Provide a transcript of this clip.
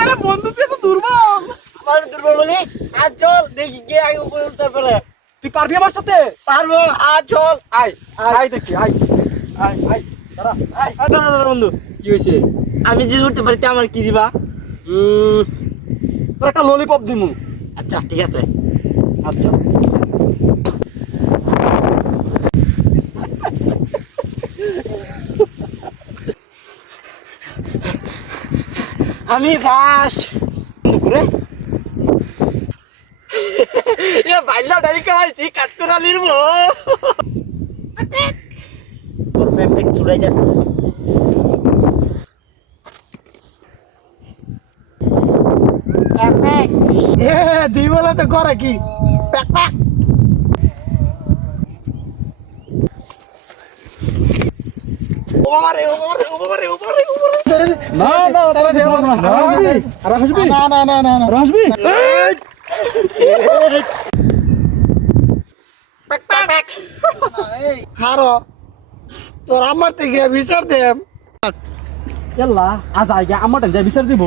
আরে বন্ধু তুই তো দুর্বল। আমার দুর্বল বলিস আর চল দেখি কে আগে উপরে উঠতে পারে তুই পারবি আমার সাথে? পারব আর চল আয় আয়। দেখি আয়। আয় আয় দাঁড়া। আয় আয়, দাঁড়া দাঁড়া বন্ধু কি হয়েছে? আমি যদি উঠতে পারি আমার কি দিবা? উম, তোর একটা ললিপপ দিমু। আচ্ছা ঠিক আছে। আচ্ছা। আমি ফার্স্ট করে এ বাইলা কাট করে লিরব তোর চুড়াই যাচ্ছে। এ দুই বেলা তো করে কি? প্যাক প্যাক ও বাবা রে ও বাবা রে ও বাবা রে ও বাবা রে ও বাবা রে না আমার থেকে বিচার দেম আমার বিচার দিব